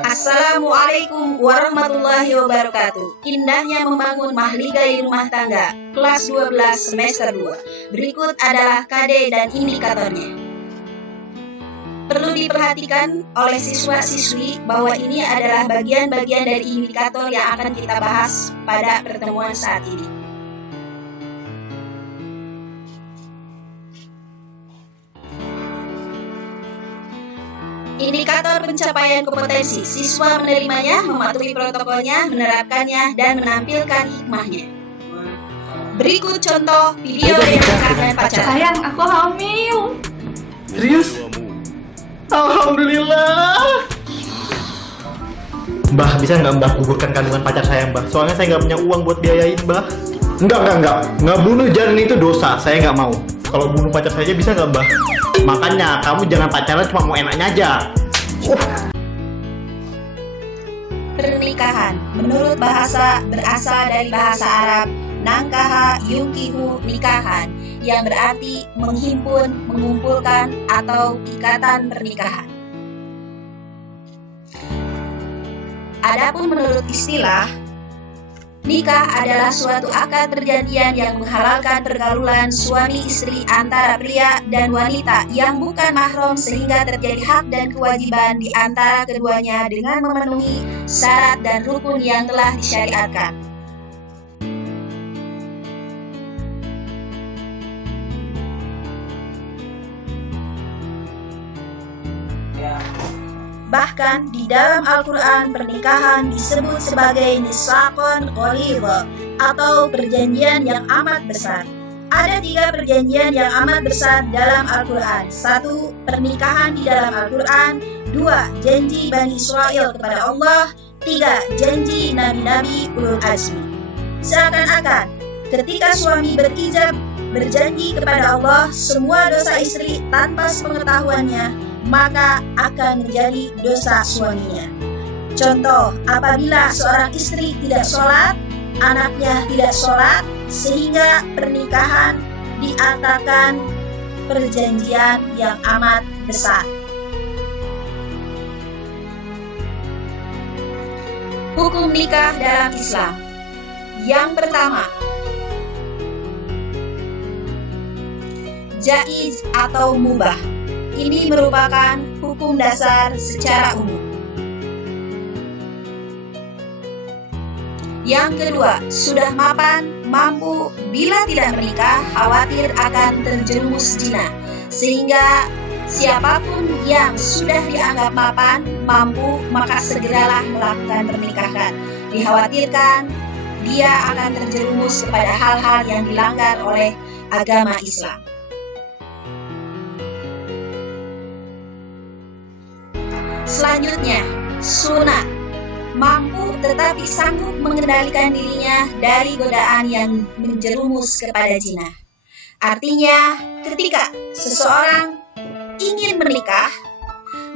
Assalamualaikum warahmatullahi wabarakatuh. Indahnya membangun mahligai rumah tangga. Kelas 12 semester 2. Berikut adalah KD dan indikatornya. Perlu diperhatikan oleh siswa-siswi bahwa ini adalah bagian-bagian dari indikator yang akan kita bahas pada pertemuan saat ini. Indikator pencapaian kompetensi, siswa menerimanya, mematuhi protokolnya, menerapkannya, dan menampilkan hikmahnya. Berikut contoh video yang dengan pacar. Sayang, aku hamil. Serius? Alhamdulillah. Mbah, bisa nggak Mbah gugurkan kandungan pacar saya, Mbah? Soalnya saya nggak punya uang buat biayain, Mbah. Enggak. Nggak bunuh janin itu dosa. Saya nggak mau. Kalau bunuh pacar saja bisa nggak, Mbah? Makanya kamu jangan pacaran cuma mau enaknya aja. Pernikahan menurut bahasa berasal dari bahasa Arab nangkaha yungkihu nikahan, yang berarti menghimpun, mengumpulkan, atau ikatan pernikahan. Adapun menurut istilah, nikah adalah suatu akad perjanjian yang menghalalkan pergaulan suami istri antara pria dan wanita yang bukan mahram, sehingga terjadi hak dan kewajiban di antara keduanya dengan memenuhi syarat dan rukun yang telah disyariatkan. Bahkan di dalam Al-Quran, pernikahan disebut sebagai nisaqon ghalidha atau perjanjian yang amat besar. Ada 3 perjanjian yang amat besar dalam Al-Quran. 1. Pernikahan di dalam Al-Quran. 2. Janji Bani Israel kepada Allah. 3. Janji Nabi-Nabi ulul azmi. Seakan-akan ketika suami berijab berjanji kepada Allah semua dosa istri tanpa sepengetahuannya, maka akan menjadi dosa suaminya. Contoh, apabila seorang istri tidak sholat, anaknya tidak sholat, sehingga pernikahan diatakan perjanjian yang amat besar. Hukum nikah dalam Islam. Yang pertama, jaiz atau mubah. Ini merupakan hukum dasar secara umum. Yang kedua, sudah mapan, mampu, bila tidak menikah, khawatir akan terjerumus zina. Sehingga siapapun yang sudah dianggap mapan, mampu, maka segeralah melakukan pernikahan. Dikhawatirkan dia akan terjerumus kepada hal-hal yang dilanggar oleh agama Islam. Selanjutnya, sunat. Mampu tetapi sanggup mengendalikan dirinya dari godaan yang menjerumus kepada zina. Artinya, ketika seseorang ingin menikah,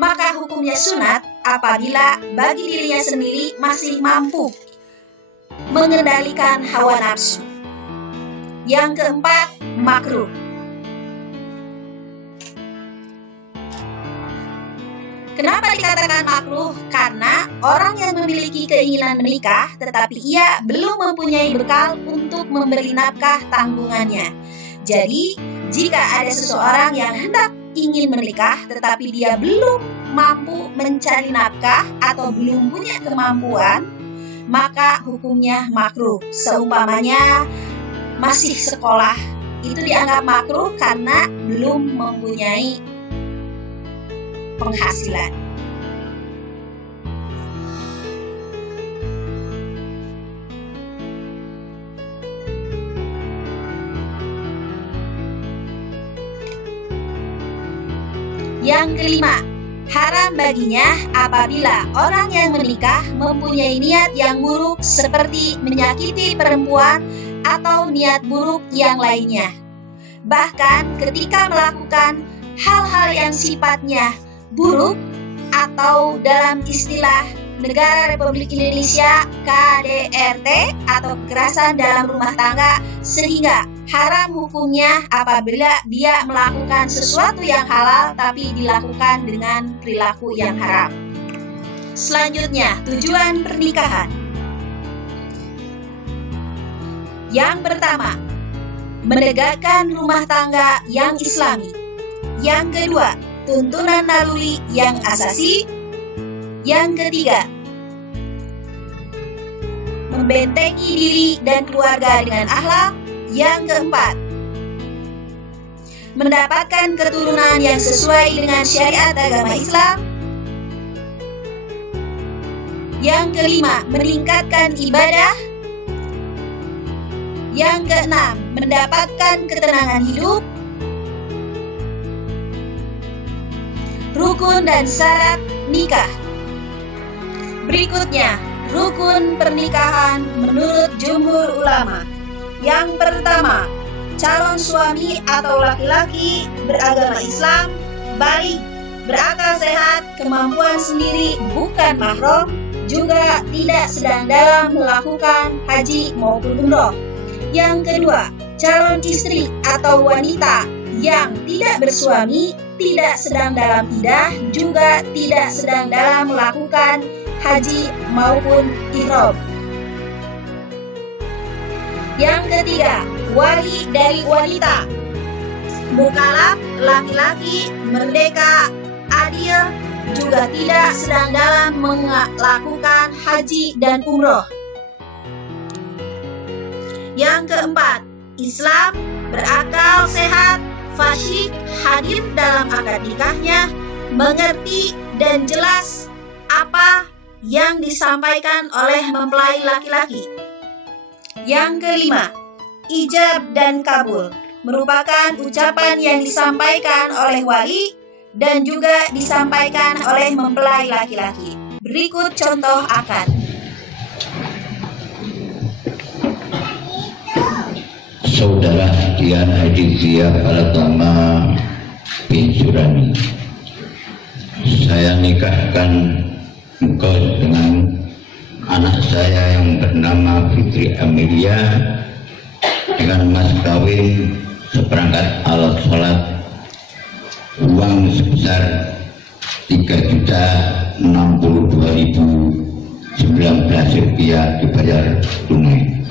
maka hukumnya sunat apabila bagi dirinya sendiri masih mampu mengendalikan hawa nafsu. Yang keempat, makruh. Kenapa dikatakan makruh? Karena orang yang memiliki keinginan menikah tetapi ia belum mempunyai bekal untuk memberi nafkah tanggungannya. Jadi, jika ada seseorang yang hendak ingin menikah tetapi dia belum mampu mencari nafkah atau belum punya kemampuan, maka hukumnya makruh. Seumpamanya masih sekolah, itu dianggap makruh karena belum mempunyai penghasilan. Yang kelima, haram baginya apabila orang yang menikah mempunyai niat yang buruk seperti menyakiti perempuan atau niat buruk yang lainnya. Bahkan ketika melakukan hal-hal yang sifatnya buruk atau dalam istilah Negara Republik Indonesia KDRT atau kekerasan dalam rumah tangga, sehingga haram hukumnya apabila dia melakukan sesuatu yang halal tapi dilakukan dengan perilaku yang haram. Selanjutnya, tujuan pernikahan. Yang pertama, menegakkan rumah tangga yang islami. Yang kedua, tuntunan naluri yang asasi. Yang ketiga, membentengi diri dan keluarga dengan akhlak. Yang keempat, mendapatkan keturunan yang sesuai dengan syariat agama Islam. Yang kelima, meningkatkan ibadah. Yang keenam, mendapatkan ketenangan hidup. Rukun dan syarat nikah. Berikutnya, rukun pernikahan menurut jumhur ulama. Yang pertama, calon suami atau laki-laki beragama Islam, baligh, berakal sehat, kemampuan sendiri, bukan mahram, juga tidak sedang dalam melakukan haji maupun umroh. Yang kedua, calon istri atau wanita yang tidak bersuami, tidak sedang dalam iddah, juga tidak sedang dalam melakukan haji maupun ihram. Yang ketiga, wali dari wanita, mukallaf, laki-laki, merdeka, adil, juga tidak sedang dalam melakukan haji dan umroh. Yang keempat, Islam, berakal sehat, fasyik, hadir dalam akad nikahnya, mengerti dan jelas apa yang disampaikan oleh mempelai laki-laki. Yang kelima, ijab dan kabul, merupakan ucapan yang disampaikan oleh wali dan juga disampaikan oleh mempelai laki-laki. Berikut contoh akad. Saudara Dian Aditya Palatama bin Surani, saya nikahkan engkau dengan anak saya yang bernama Fitri Amelia dengan mas kawin seperangkat alat sholat, uang sebesar 3.062.019 rupiah dibayar tunai.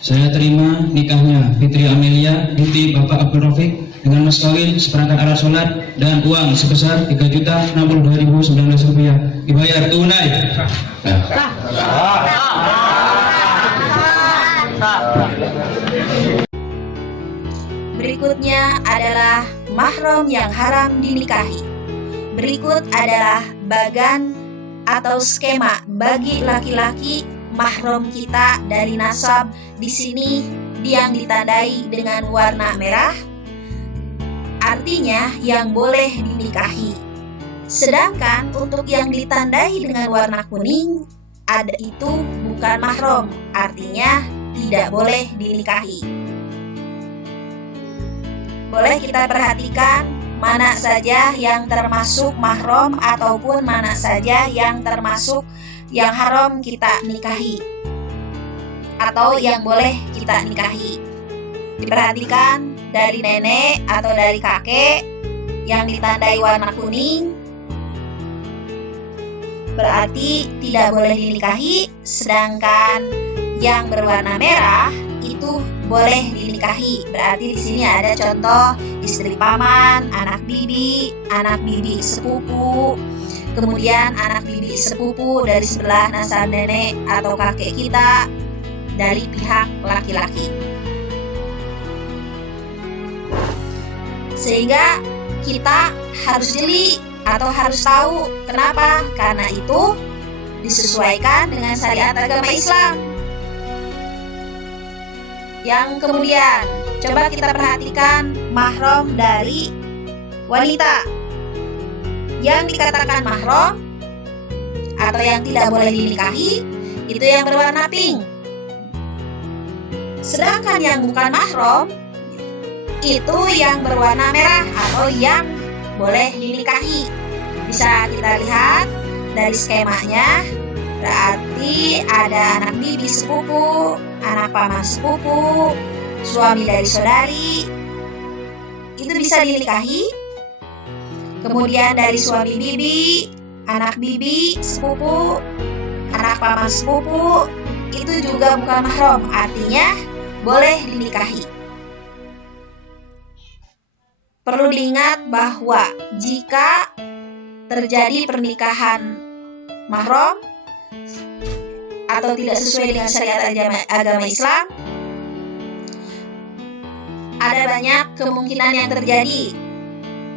Saya terima nikahnya Fitri Amelia binti Bapak Abdul Rafiq dengan mas kawin seperangkat alat sholat dan uang sebesar 3.062.019 rupiah dibayar tunai. Berikutnya adalah mahram yang haram dinikahi. Berikut adalah bagan atau skema bagi laki-laki mahram kita dari nasab. Di sini yang ditandai dengan warna merah, artinya yang boleh dinikahi. Sedangkan untuk yang ditandai dengan warna kuning, ada itu bukan mahram, artinya tidak boleh dinikahi. Boleh kita perhatikan mana saja yang termasuk mahram ataupun mana saja yang termasuk yang haram kita nikahi atau yang boleh kita nikahi. Diperhatikan dari nenek atau dari kakek yang ditandai warna kuning berarti tidak boleh dinikahi, sedangkan yang berwarna merah itu boleh dinikahi. Berarti di sini ada contoh istri paman, anak bibi sepupu, kemudian anak bibi sepupu dari sebelah nasab nenek atau kakek kita dari pihak laki-laki. Sehingga kita harus jeli atau harus tahu kenapa? Karena itu disesuaikan dengan syariat agama Islam. Yang kemudian, coba kita perhatikan mahram dari wanita. Yang dikatakan mahram atau yang tidak boleh dinikahi itu yang berwarna pink. Sedangkan yang bukan mahram itu yang berwarna merah atau yang boleh dinikahi. Bisa kita lihat dari skemanya, berarti ada anak bibi sepupu, anak paman sepupu, suami dari saudari, itu bisa dinikahi. Kemudian dari suami bibi anak bibi, sepupu, anak paman sepupu, itu juga bukan mahram, artinya boleh dinikahi. Perlu diingat bahwa jika terjadi pernikahan mahram atau tidak sesuai dengan syariat agama Islam, ada banyak kemungkinan yang terjadi,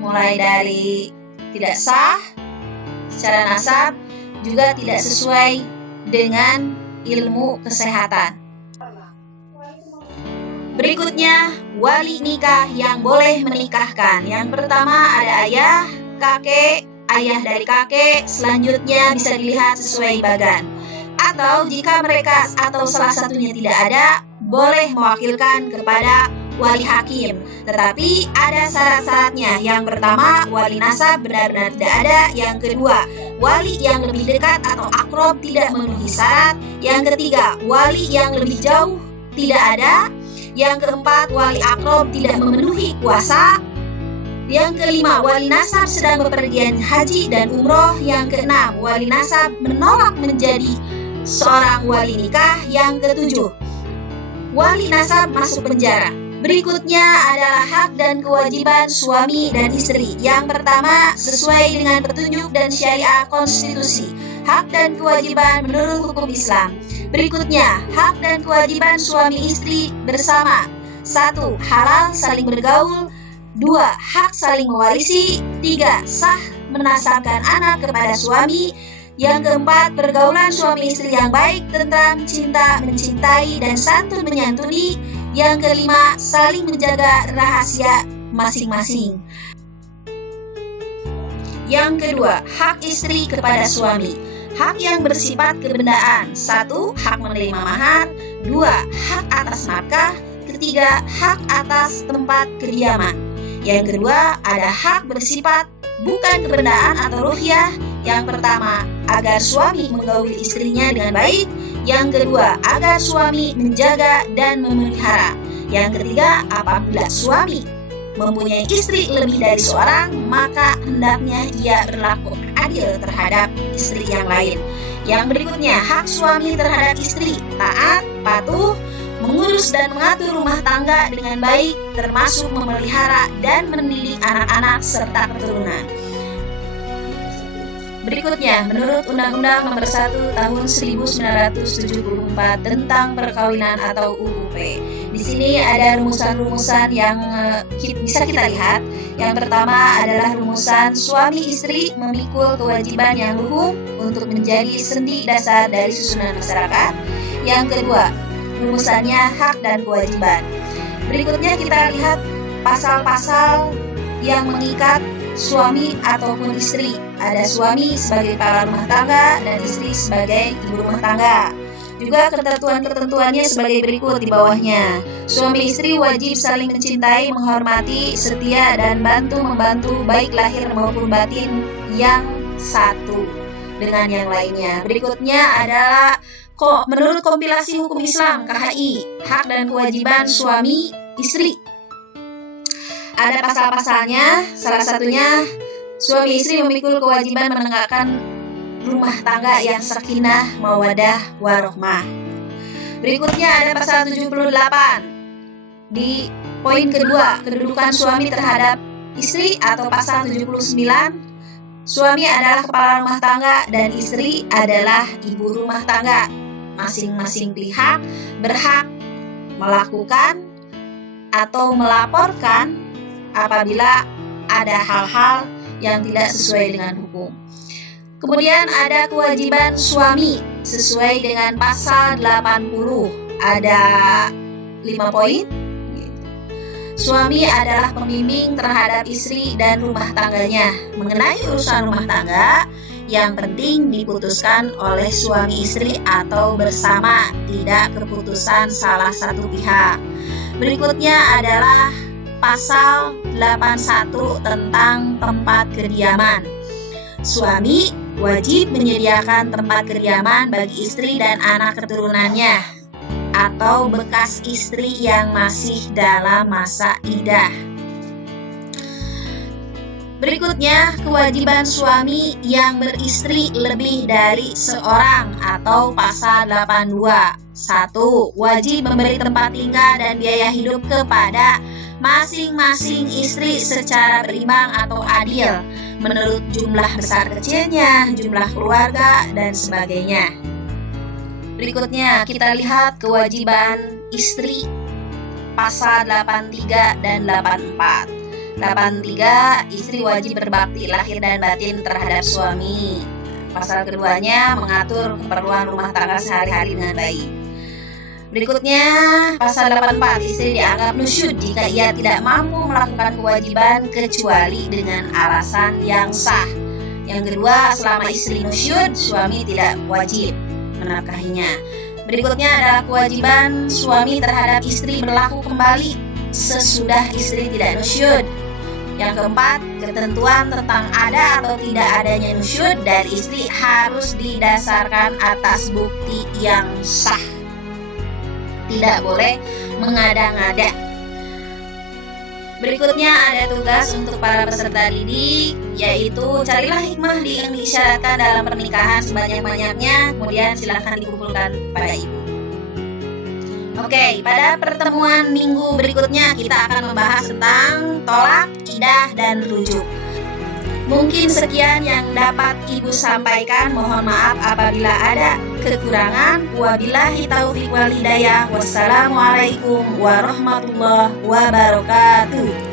mulai dari tidak sah secara nasab, juga tidak sesuai dengan ilmu kesehatan. Berikutnya, wali nikah yang boleh menikahkan. Yang pertama ada ayah, kakek, ayah dari kakek, selanjutnya bisa dilihat sesuai bagan. Atau jika mereka atau salah satunya tidak ada, boleh mewakilkan kepada wali hakim. Tetapi ada syarat-syaratnya. Yang pertama, wali nasab benar-benar tidak ada. Yang kedua, wali yang lebih dekat atau akrob tidak memenuhi syarat. Yang ketiga, wali yang lebih jauh tidak ada. Yang keempat, wali akrob tidak memenuhi kuasa. Yang kelima, wali nasab sedang bepergian haji dan umroh. Yang keenam, wali nasab menolak menjadi seorang wali nikah. Yang ketujuh, wali nasab masuk penjara. Berikutnya adalah hak dan kewajiban suami dan istri. Yang pertama, sesuai dengan petunjuk dan syariah konstitusi. Hak dan kewajiban menurut hukum Islam. Berikutnya, hak dan kewajiban suami istri bersama. 1. Halal saling bergaul. 2. Hak saling mewarisi. 3. Sah menasabkan anak kepada suami. Yang keempat, pergaulan suami istri yang baik, tentram, cinta, mencintai, dan santun menyantuni. Yang kelima, saling menjaga rahasia masing-masing. Yang kedua, hak istri kepada suami. Hak yang bersifat kebendaan. 1. Hak menerima mahar. 2. Hak atas nafkah. Ketiga, hak atas tempat kediaman. Yang kedua, ada hak bersifat bukan kebendaan atau ruhiyah. Yang pertama, agar suami menggauli istrinya dengan baik. Yang kedua, agar suami menjaga dan memelihara. Yang ketiga, apabila suami mempunyai istri lebih dari seorang, maka hendaknya ia berlaku adil terhadap istri yang lain. Yang berikutnya, hak suami terhadap istri, taat, patuh, mengurus dan mengatur rumah tangga dengan baik, termasuk memelihara dan mendidik anak-anak serta keturunan. Berikutnya, menurut Undang-Undang Nomor 1 Tahun 1974 tentang perkawinan atau UUP. Di sini ada rumusan-rumusan yang bisa kita lihat. Yang pertama adalah rumusan suami istri memikul kewajiban yang luhur untuk menjadi sendi dasar dari susunan masyarakat. Yang kedua, rumusannya hak dan kewajiban. Berikutnya kita lihat pasal-pasal yang mengikat suami ataupun istri. Ada suami sebagai kepala rumah tangga dan istri sebagai ibu rumah tangga. Juga ketentuan-ketentuannya sebagai berikut di bawahnya. Suami istri wajib saling mencintai, menghormati, setia, dan bantu-membantu baik lahir maupun batin yang satu dengan yang lainnya. Berikutnya adalah menurut kompilasi hukum Islam KHI, hak dan kewajiban suami istri. Ada pasal-pasalnya, salah satunya suami istri memikul kewajiban menegakkan rumah tangga yang sakinah, mawadah, warohmah. Berikutnya ada pasal 78 di poin kedua, kedudukan suami terhadap istri, atau pasal 79, suami adalah kepala rumah tangga dan istri adalah ibu rumah tangga. Masing-masing pihak berhak melakukan atau melaporkan apabila ada hal-hal yang tidak sesuai dengan hukum. Kemudian ada kewajiban suami sesuai dengan pasal 80. Ada 5 poin. Suami adalah pembimbing terhadap istri dan rumah tangganya. Mengenai urusan rumah tangga, yang penting diputuskan oleh suami istri atau bersama, tidak keputusan salah satu pihak. Berikutnya adalah pasal 81 tentang tempat kediaman. Suami wajib menyediakan tempat kediaman bagi istri dan anak keturunannya atau bekas istri yang masih dalam masa iddah. Berikutnya, kewajiban suami yang beristri lebih dari seorang atau pasal 82. 1. Wajib memberi tempat tinggal dan biaya hidup kepada masing-masing istri secara berimbang atau adil menurut jumlah besar kecilnya, jumlah keluarga, dan sebagainya. Berikutnya, kita lihat kewajiban istri pasal 83 dan 84. 83, istri wajib berbakti lahir dan batin terhadap suami. Pasal keduanya mengatur keperluan rumah tangga sehari-hari dengan baik. Berikutnya, pasal 84, istri dianggap nusyud jika ia tidak mampu melakukan kewajiban kecuali dengan alasan yang sah. Yang kedua, selama istri nusyud, suami tidak wajib menafkahinya. Berikutnya adalah kewajiban suami terhadap istri berlaku kembali sesudah istri tidak nusyud. Yang keempat, ketentuan tentang ada atau tidak adanya nusyud dari istri harus didasarkan atas bukti yang sah. Tidak boleh mengada-ngada. Berikutnya ada tugas untuk para peserta didik, yaitu carilah hikmah yang diisyaratkan dalam pernikahan sebanyak-banyaknya, kemudian silahkan dikumpulkan pada ibu. Oke, pada pertemuan minggu berikutnya kita akan membahas tentang tolak, idah, dan rujuk. Mungkin sekian yang dapat Ibu sampaikan. Mohon maaf apabila ada kekurangan. Wabillahi taufiq wal hidayah. Wassalamualaikum warahmatullahi wabarakatuh.